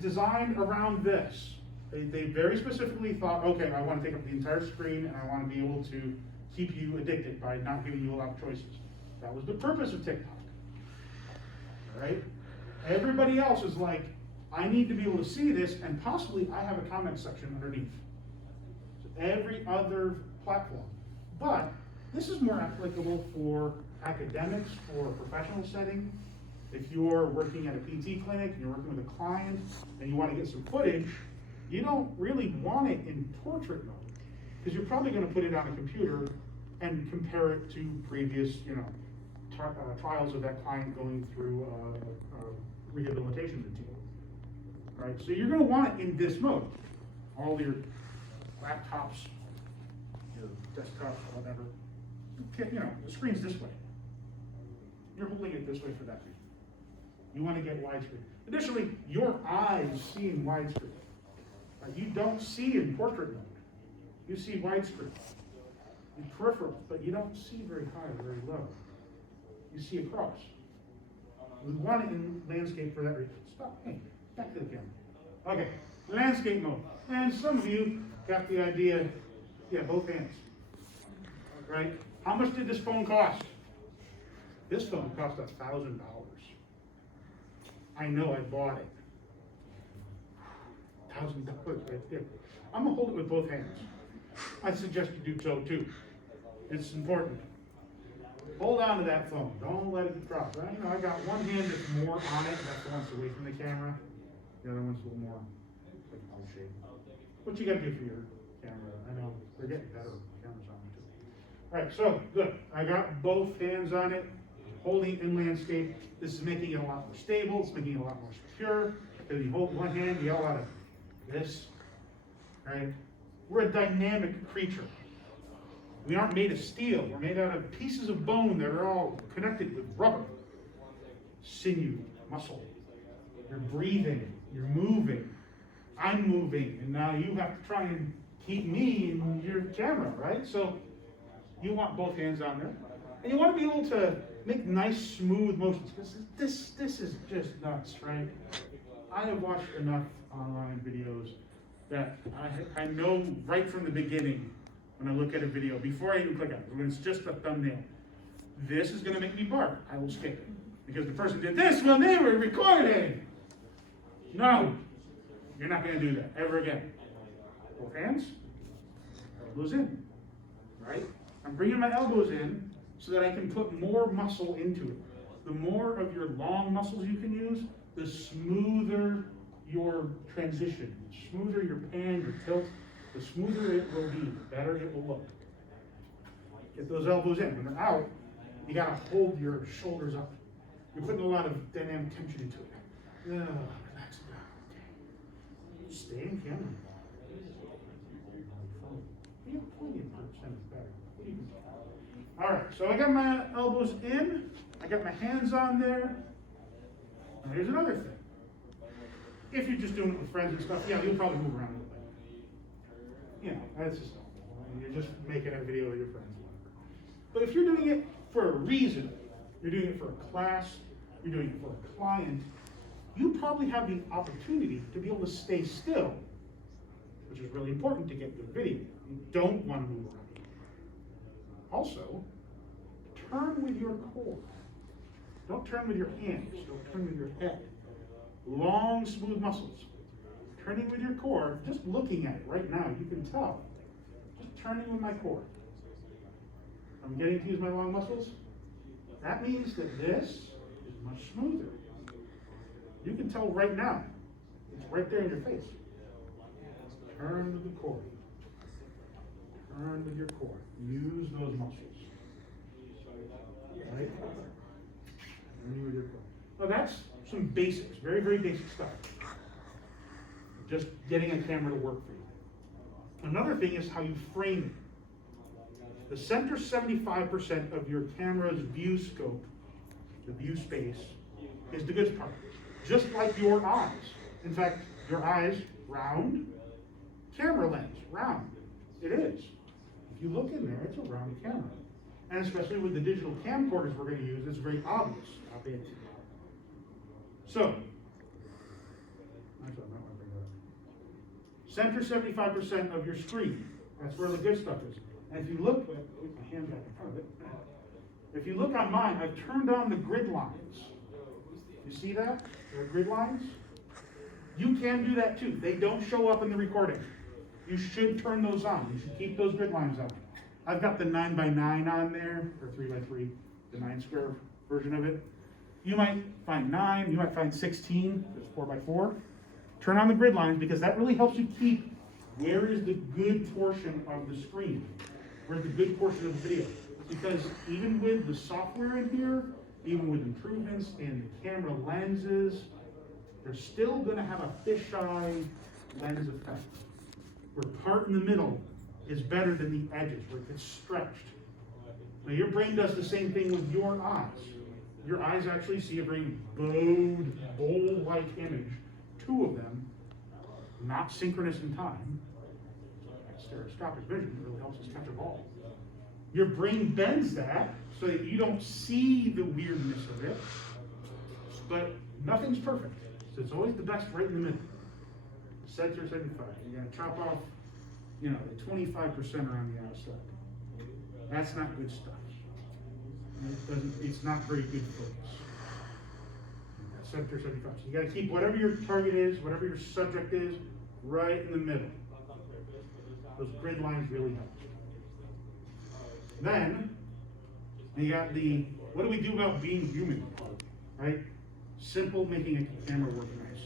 designed around this. They very specifically thought, okay, I want to take up the entire screen and I want to be able to keep you addicted by not giving you a lot of choices. That was the purpose of TikTok. All right? Everybody else is like, I need to be able to see this, and possibly I have a comment section underneath. So every other platform. But this is more applicable for academics, for a professional setting. If you're working at a PT clinic, and you're working with a client, and you want to get some footage, you don't really want it in portrait mode, because you're probably going to put it on a computer and compare it to previous, trials of that client going through rehabilitation routine. Right? So you're going to want it in this mode. All your laptops, your desktops, whatever. The screen's this way. You're holding it this way for that reason. You want to get widescreen. Additionally, your eyes see in widescreen. Right? You don't see in portrait mode. You see widescreen. In peripheral, but you don't see very high or very low. You see across. We want it in landscape for that reason. Stop. Hey, back to the camera. Okay, landscape mode. And some of you got the idea, both hands. Right? How much did this phone cost? This phone cost $1,000. I know, I bought it. $1,000 right there. I'm gonna hold it with both hands. I suggest you do so too. It's important. Hold on to that phone. Don't let it drop. Right? I got one hand that's more on it. That's the one that's away from the camera. The other one's a little more like shape. What you got to do for your camera? I know they're getting better cameras on it too. All right, so good. I got both hands on it, holding it in landscape. This is making it a lot more stable. It's making it a lot more secure. Because you hold one hand, you get a lot of this. Right? We're a dynamic creature. We aren't made of steel. We're made out of pieces of bone that are all connected with rubber, sinew, muscle. You're breathing, you're moving, I'm moving, and now you have to try and keep me in your camera, right? So you want both hands on there. And you want to be able to make nice, smooth motions, because this is just nuts, right? I have watched enough online videos that I know right from the beginning, when I look at a video, before I even click on it, when it's just a thumbnail, this is going to make me bark. I will skip it. Because the person did this when they were recording. No, you're not going to do that ever again. Both hands, elbows in, right? I'm bringing my elbows in so that I can put more muscle into it. The more of your long muscles you can use, the smoother your transition, the smoother your pan, your tilt, the smoother it will be, the better it will look. Get those elbows in. When they're out, you got to hold your shoulders up. You're putting a lot of dynamic tension into it. Relax it down. Okay. Stay in camera. You have plenty of % better. What do you think? All right, so I got my elbows in. I got my hands on there. Now here's another thing. If you're just doing it with friends and stuff, you'll probably move around a little bit. That's just normal. You're just making a video with your friends, whatever. But if you're doing it for a reason, you're doing it for a class, you're doing it for a client, you probably have the opportunity to be able to stay still, which is really important to get good video. You don't want to move around. Also, turn with your core. Don't turn with your hands, don't turn with your head. Long, smooth muscles. Turning with your core, just looking at it right now, you can tell. Just turning with my core. I'm getting to use my long muscles. That means that this is much smoother. You can tell right now. It's right there in your face. Turn with the core. Turn with your core. Use those muscles. Right? Turn with your core. Well, that's some basics, very, very basic stuff. Just getting a camera to work for you. Another thing is how you frame it. The center 75% of your camera's view scope, the view space, is the good part. Just like your eyes. In fact, your eyes, round, camera lens, round. It is. If you look in there, it's a round camera. And especially with the digital camcorders we're going to use, it's very obvious. So, I don't know. Center 75% of your screen. That's where the good stuff is. And if you look, with my hand back in front of it. If you look on mine, I've turned on the grid lines. You see that? There are grid lines. You can do that too. They don't show up in the recording. You should turn those on. You should keep those grid lines on. I've got the 9x9 on there, or 3x3, the 9 square version of it. You might find 9, you might find 16, there's 4x4. Turn on the grid lines because that really helps you keep where is the good portion of the screen, where's the good portion of the video. Because even with the software in here, even with improvements in the camera lenses, they're still gonna have a fisheye lens effect. Where part in the middle is better than the edges, where it gets stretched. Now your brain does the same thing with your eyes. Your eyes actually see a very bowed, bowl-like image, 2 of them, not synchronous in time. Stereoscopic vision really helps us catch a ball. Your brain bends that so that you don't see the weirdness of it, but nothing's perfect. So it's always the best right in the middle. Center 75. You're gonna chop off, the 25% around the outside. That's not good stuff. It's not very good focus. Center 75. So you gotta keep whatever your target is, whatever your subject is, right in the middle. Those grid lines really help. Then, you got the, what do we do about being human, right? Simple, making a camera work nice.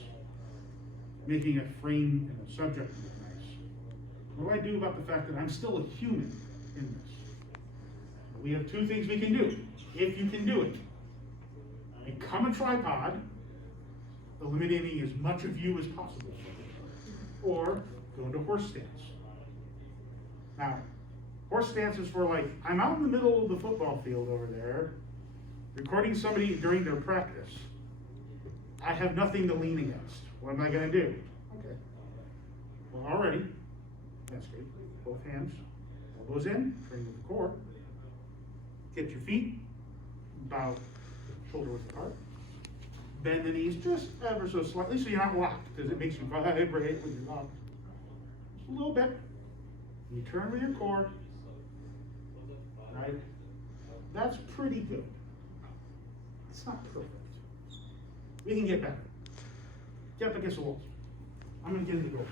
Making a frame and a subject look nice. What do I do about the fact that I'm still a human in this? We have 2 things we can do, if you can do it. Become a tripod, eliminating as much of you as possible. Or go into horse stance. Now, horse stance is for like, I'm out in the middle of the football field over there, recording somebody during their practice. I have nothing to lean against. What am I gonna do? Okay. Well, already, that's great. Both hands, elbows in, train with the core. Get your feet about shoulder width apart. Bend the knees just ever so slightly so you're not locked, because it makes you vibrate when you're locked. Just a little bit. You turn with your core. Right? That's pretty good. It's not perfect. We can get better. Get up against the walls. I'm gonna get in the goal.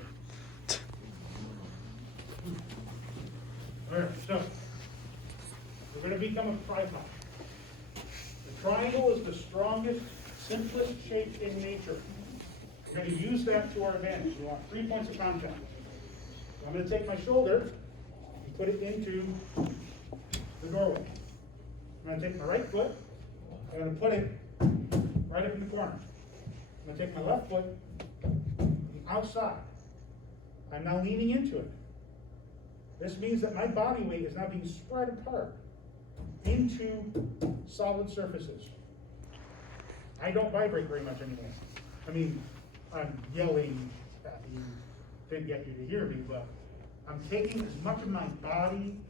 Alright, so we're gonna become a tripod. The triangle is the strongest, simplest shape in nature. We're gonna use that to our advantage. We want 3 points of contact. So I'm gonna take my shoulder and put it into the doorway. I'm gonna take my right foot, I'm gonna put it right up in the corner. I'm gonna take my left foot outside. I'm now leaning into it. This means that my body weight is now being spread apart into solid surfaces. I don't vibrate very much anymore. I mean, I'm yelling at you to get you to hear me, but I'm taking as much of my body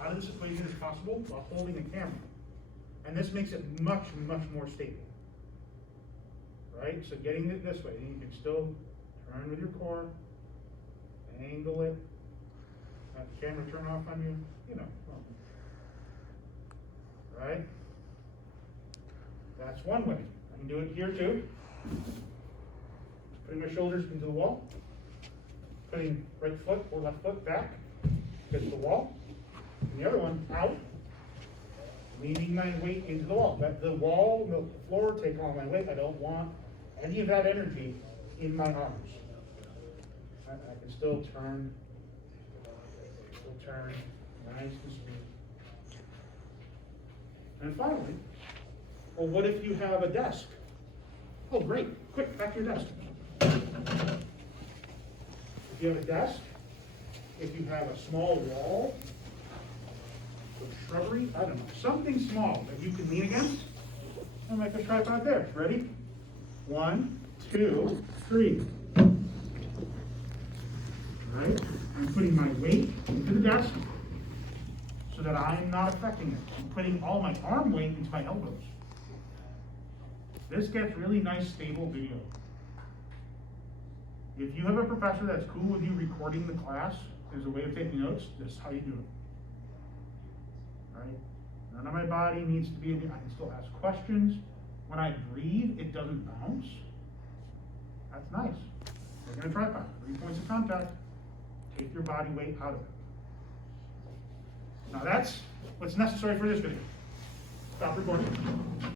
out of this equation as possible while holding a camera. And this makes it much, much more stable. Right? So getting it this way, you can still turn with your core, angle it, have the camera turn off on you, right? That's one way. I can do it here too. Putting my shoulders into the wall, putting right foot or left foot back against the wall, and the other one out, leaning my weight into the wall. Let the wall, the floor take all my weight. I don't want any of that energy in my arms. I can still turn, nice and smooth. And finally, well, what if you have a desk? Oh, great, quick, back to your desk. If you have a desk, if you have a small wall, with shrubbery, I don't know, something small that you can lean against, and make a tripod there. Ready? 1, 2, 3. Right? I'm putting my weight into the desk so that I'm not affecting it. I'm putting all my arm weight into my elbows. This gets really nice, stable video. If you have a professor that's cool with you recording the class, there's a way of taking notes, this is how you do it. Right? None of my body needs to be in the, I can still ask questions. When I breathe, it doesn't bounce. That's nice. We're gonna tripod, 3 points of contact. Take your body weight out of it. Now that's what's necessary for this video. Stop recording.